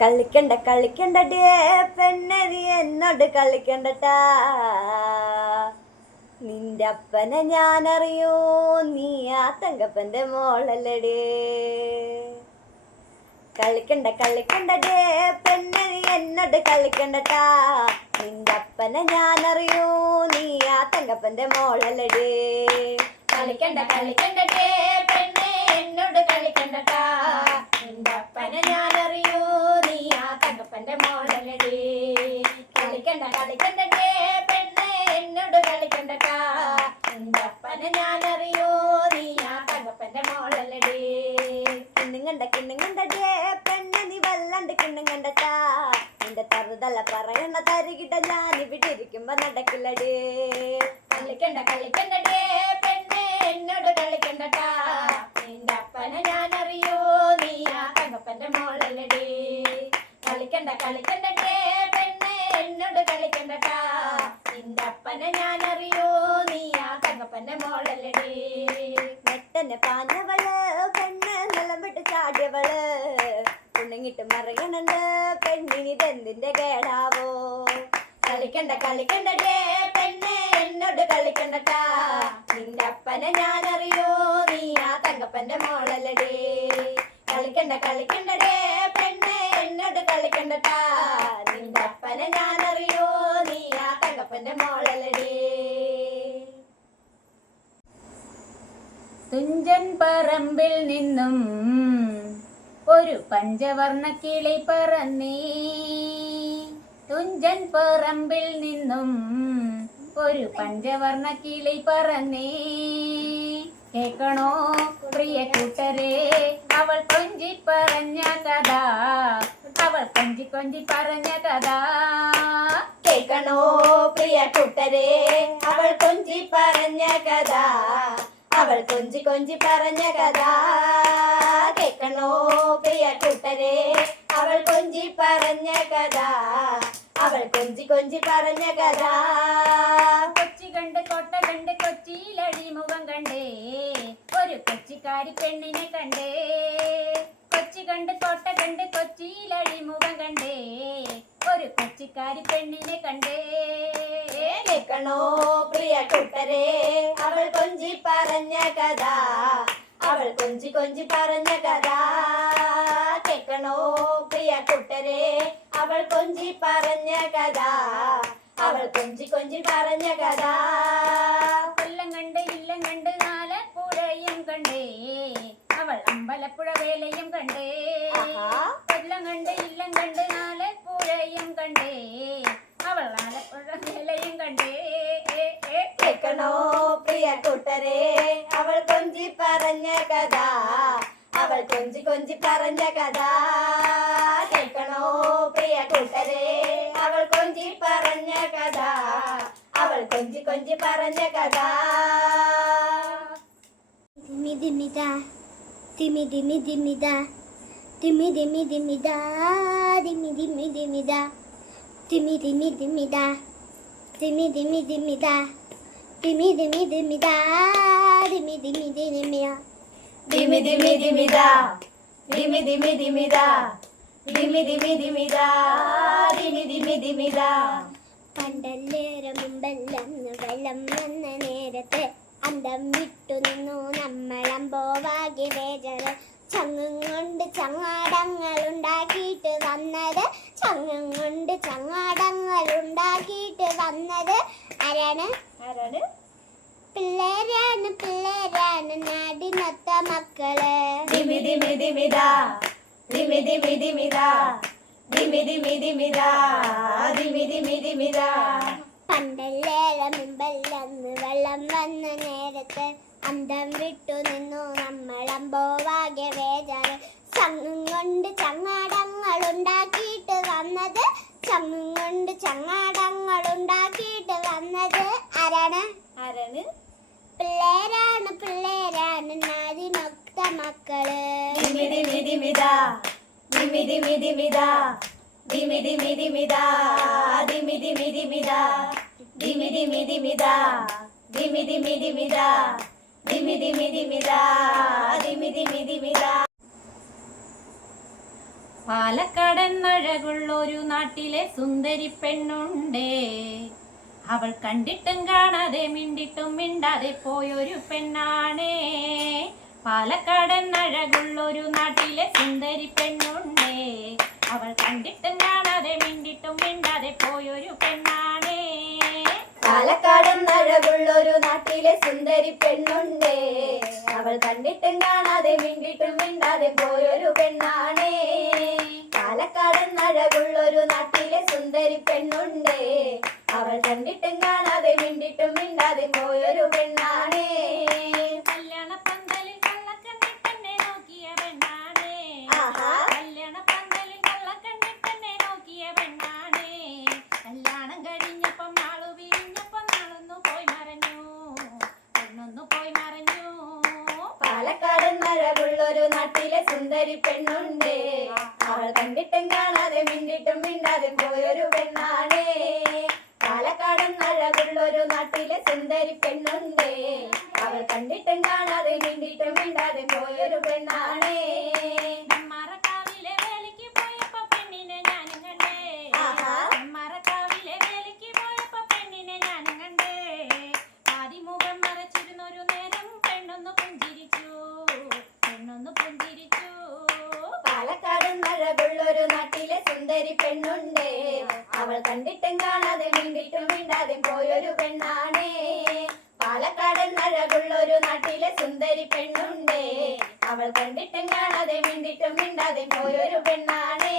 കളിക്കണ്ട കളിക്കണ്ടേ പെണ്ണരി എന്നോട് കളിക്കണ്ടട്ടാ. നിന്റെ അപ്പനെ ഞാനറിയൂ, നീ ആ തങ്കപ്പന്റെ മോളല്ലടേ. കളിക്കണ്ട കളിക്കണ്ടേ പെണ്ണരി എന്നോട് കളിക്കണ്ടട്ടാ. നിന്റെ അപ്പനെ ഞാനറിയൂ, നീ ആ തങ്കപ്പന്റെ മോളല്ലടേ. കളിക്കണ്ട കളിക്കണ്ടേ പെണ്ണെ എന്നോട് കളിക്കണ്ടട്ടാ. നിന്റെ അപ്പനെ ഞാനറിയൂ, നീ ആ തങ്കപ്പന്റെ മോളല്ലടി. കളിക്കണ്ട കളിക്കണ്ടേ പെണ്ണെ എന്നോട് കളിക്കണ്ടട്ടാ. നിന്റെ അപ്പനെ ഞാനറിയൂ, നീ ആ തങ്കപ്പന്റെ മോളല്ലടി. കിണ്ണുങ്ങണ്ടേ പെണ്ണെ നീ വല്ലാണ്ട് കിണ്ണുങ്ങണ്ടട്ടാ. നിന്റെ തറുതല പറയണ തരികിട്ട ഞാനിവിടെ ഇരിക്കുമ്പോ നടക്കില്ലടേ. കളിക്കണ്ട കളിക്കണ്ടേ പെണ്ണെ എന്നോട് കളിക്കണ്ടട്ടാ. നിന്റെ അപ്പനെ ഞാനറിയൂ, നീ ആ തങ്കപ്പന്റെ മോളല്ലടി. കളിക്കണ്ട കളിക്കണ്ടേ പെണ്ണെ എന്നോട് കളിക്കണ്ടട്ടാ. നിന്റെ അപ്പനെ ഞാനറിയൂ, നീ ആ തങ്കപ്പന്റെ മോളല്ലടി. നെട്ടനെ പാഞ്ഞവള് പെണ്ണ് നിലം വിട്ട് ചാടിയവള്. ഉണങ്ങിട്ട് മറിയണുണ്ട് പെണ്ണിനിതെന്തിന്റെ കേടാവോ. കളിക്കണ്ട കളിക്കണ്ടേ പെണ്ണെ എന്നോട് കളിക്കണ്ടട്ടാ. നിന്റെ അപ്പനെ ഞാനറിയൂ, നീ ആ തങ്കപ്പന്റെ മോളല്ലടി. കളിക്കണ്ട കളിക്കണ്ടേ പെണ്ണെ എന്നോട് കളിക്കണ്ടട്ടാ. നിന്റെ അപ്പനെ ഞാനറിയൂ, നീ ആ തങ്കപ്പന്റെ മോളല്ലടി. തുഞ്ചൻ പറമ്പിൽ നിന്നും ഒരു പഞ്ചവർണ്ണ കിളി പറന്നേ. തുഞ്ചൻ പറമ്പിൽ നിന്നും ഒരു പഞ്ചവർണ്ണ കിളി പറന്നേ. കേൾക്കണോ പ്രിയ കൂട്ടരെ അവൾ കൊഞ്ചി പറഞ്ഞ കഥ, അവൾ കൊഞ്ചി കൊഞ്ചി പറഞ്ഞ കഥ. കേൾക്കണോ പ്രിയ കൂട്ടരെ അവൾ കൊഞ്ചി പറഞ്ഞ കഥ, അവൾ കൊഞ്ചി കൊഞ്ചി പറഞ്ഞ കഥ. കേൾക്കണോ പ്രിയ കൂട്ടരെ അവൾ കൊഞ്ചി പറഞ്ഞ കഥ, അവൾ കൊഞ്ചി കൊഞ്ചി പറഞ്ഞ കഥ. കൊച്ചി കണ്ട് കോട്ട കണ്ട് കൊച്ചിയിലടി മുഖം കണ്ടേ, ഒരു കൊച്ചിക്കാരി പെണ്ണിനെ കണ്ടേ. കൊച്ചി കണ്ട് കോട്ട കണ്ട് കൊച്ചിയിലടി മുഖം കണ്ടേ, ഒരു കൊച്ചിക്കാരി പെണ്ണിനെ കണ്ടേ. കേൾക്കണോ പ്രിയ കൂട്ടരെ അവൾ കൊഞ്ചി പറഞ്ഞ കഥ, അവൾ കൊഞ്ചി കൊഞ്ചി പറഞ്ഞ കഥ. കേൾക്കണോ പ്രിയ കൂട്ടരെ അവൾ കൊഞ്ചി പറഞ്ഞ കഥ, അവൾ കൊഞ്ചി കൊഞ്ചി പറഞ്ഞ കഥ. കൊല്ലം കണ്ട് ഇല്ലം കണ്ട് ആലപ്പുഴയും കണ്ടേ, അവൾ അമ്പലപ്പുഴ വേലയും കണ്ടേ. കൊല്ലം കണ്ട് ഇല്ലം കണ്ട് ആലപ്പുഴയും കണ്ടേ, അവൾ ആലപ്പുഴ വേലയും കണ്ടേ. കേൾക്കണോ പ്രിയ കൂട്ടരെ അവൾ കൊഞ്ചി പറഞ്ഞ കഥ, അവൾ കൊഞ്ചി കൊഞ്ചി പറഞ്ഞ കഥ. കേൾക്കണോ പ്രിയ കൂട്ടരെ അവൾ കൊഞ്ചി പറഞ്ഞ കഥ, അവൾ കൊഞ്ചി കൊഞ്ചി പറഞ്ഞ കഥ. ദിമി ദിമിദാ ദിമി ദിമി ദിമിദാ ദിമി ദിമി ദിമിദാ ദിമി ദിമി ദിമിദാ ദിമി ദിമി ദിമിദാ ദിമി ദിമി ദിമിദാ ദിമി ദിമി ദിമിദാ ദിമി ദിമി ദിമിയാ ദിമി ദിമി ദിമിദാ ദിമി ദിമി ദിമിദാ ദിമി ദിമി ദിമിദാ ദിമി ദിമി ദിമിദാ. പണ്ടല്ലേറെ മുമ്പല്ലെന്ന് വെള്ളം വന്ന നേരത്ത് അന്തം വിട്ടു നിന്നു നമ്മളമ്പോവാകെ ബേജറ്. ചങ്ങും കൊണ്ട് ചങ്ങാടങ്ങൾ ഉണ്ടാക്കിയിട്ട് വന്നത്, ചങ്ങും കൊണ്ട് ചങ്ങാടങ്ങൾ ഉണ്ടാക്കിയിട്ട് വന്നത് ആരാണ്? ആരാണ്? പിള്ളേരാണ് പിള്ളേരാണ് നാടിനൊത്ത മക്കള്. ദിമി ദിമി ദിമിദാ ദിമി ദിമി ദിമിദാ ദിമി ദിമി ദിമിദാ ദിമി ദിമി ദിമിദാ. പണ്ടല്ലേറെ മുമ്പല്ലെന്ന് വെള്ളം വന്ന നേരത്ത് അന്തം വിട്ടു നിന്നു നമ്മളമ്പോവാകെ ബേജാറ്. ചങ്ങും കൊണ്ട് ചങ്ങാടങ്ങൾ ഉണ്ടാക്കിയിട്ട് വന്നത്, ചങ്ങും കൊണ്ട് ചങ്ങാടങ്ങൾ ഉണ്ടാക്കിയിട്ട് വന്നത് ആരാണ്? ആരാണ്? പിള്ളേരാണ് പിള്ളേരാണ് നാടിനൊത്ത മക്കള്. ദിമി ദിമി ദിമിദാ ദിമി ദിമി ദിമിദാ ദിമി ദിമി ദിമിദാ ദിമി ദിമി ദിമിദാ ദിമി ദിമി ദിമിദാ ദിമി ദിമി ദിമിദാ ദിമി ദിമി ദിമിദാ ദിമി ദിമി ദിമിദാ. പാലക്കാടെന്നഴകുള്ളൊരു നാട്ടിലെ സുന്ദരി പെണ്ണുണ്ടേ, അവൾ കണ്ടിട്ടും കാണാതെ മിണ്ടിട്ടും മിണ്ടാതെ പോയൊരു പെണ്ണാണേ. പാലക്കാടെന്നഴകുള്ളൊരു നാട്ടിലെ സുന്ദരി പെണ്ണുണ്ടേ, അവൾ കണ്ടിട്ടും കാണാതെ മിണ്ടിട്ടും മിണ്ടാതെ പോയൊരു പെണ്ണാണേ. പാലക്കാടെന്നഴകുള്ളൊരു നാട്ടിലെ സുന്ദരി പെണ്ണുണ്ടേ, അവൾ കണ്ടിട്ടും കാണാതെ മിണ്ടിട്ടും മിണ്ടാതെ പോയൊരു പെണ്ണാണേ. പാലക്കാടെന്നഴകുള്ളൊരു നാട്ടിലെ സുന്ദരി പെണ്ണുണ്ടേ, അവൾ കണ്ടിട്ടും കാണാതെ മിണ്ടിട്ടും മിണ്ടാതെ പോയൊരു പെണ്ണാണേ. കല്യാണപ്പന്തലിൽ കള്ളക്കണ്ണിട്ടെന്നെ നോക്കിയ പെണ്ണാണേ. ആഹാ. കല്യാണപ്പന്തലിൽ കള്ളക്കണ്ണിട്ടെന്നെ നോക്കിയ പെണ്ണാണേ. കല്യാണം കഴിഞ്ഞപ്പം നാളു പിരിഞ്ഞപ്പം നാളൊന്നു പോയി മറഞ്ഞു, പെണ്ണൊന്നു പോയി മറഞ്ഞു. പാലക്കാടെന്നഴകുള്ളൊരു നാട്ടിലെ സുന്ദരി പെണ്ണുണ്ടേ, അവൾ കണ്ടിട്ടും കാണാതെ മിണ്ടിട്ടും മിണ്ടാതെ പോയൊരു പെണ്ണാണേ. പാലക്കാടെന്നഴകുള്ളൊരു നാട്ടിലെ സുന്ദരി പെണ്ണുണ്ടേ, അവൾ കണ്ടിട്ടും കാണാതെ മിണ്ടിട്ടും മിണ്ടാതെ പോയൊരു പെണ്ണാണേ. നെന്മാറക്കാവിലെ വേലയ്ക്ക് പോയപ്പോ പെണ്ണിനെ ഞാനും കണ്ടേ. ആഹാ. നെന്മാറക്കാവിലെ വേലയ്ക്ക് പോയപ്പോ പെണ്ണിനെ ഞാനും കണ്ടേ. ആദിമുഖം മറച്ചിരുന്നൊരു നേരം പെണ്ണൊന്നു പുഞ്ചിരിച്ചു, പെണ്ണൊന്നു പുഞ്ചിരിച്ചു. പാലക്കാടെന്നഴകുള്ളൊരു നാട്ടിലെ സുന്ദരി പെണ്ണുണ്ടേ, അവൾ കണ്ടിട്ടും കാണാതെ മിണ്ടിട്ടും മിണ്ടാതെ പോയൊരു പെണ്ണാണേ. പാലക്കാടെന്നഴകുള്ളൊരു നാട്ടിലെ സുന്ദരി പെണ്ണുണ്ടേ, അവൾ കണ്ടിട്ടും കാണാതെ മിണ്ടിട്ടും മിണ്ടാതെ പോയൊരു പെണ്ണാണേ.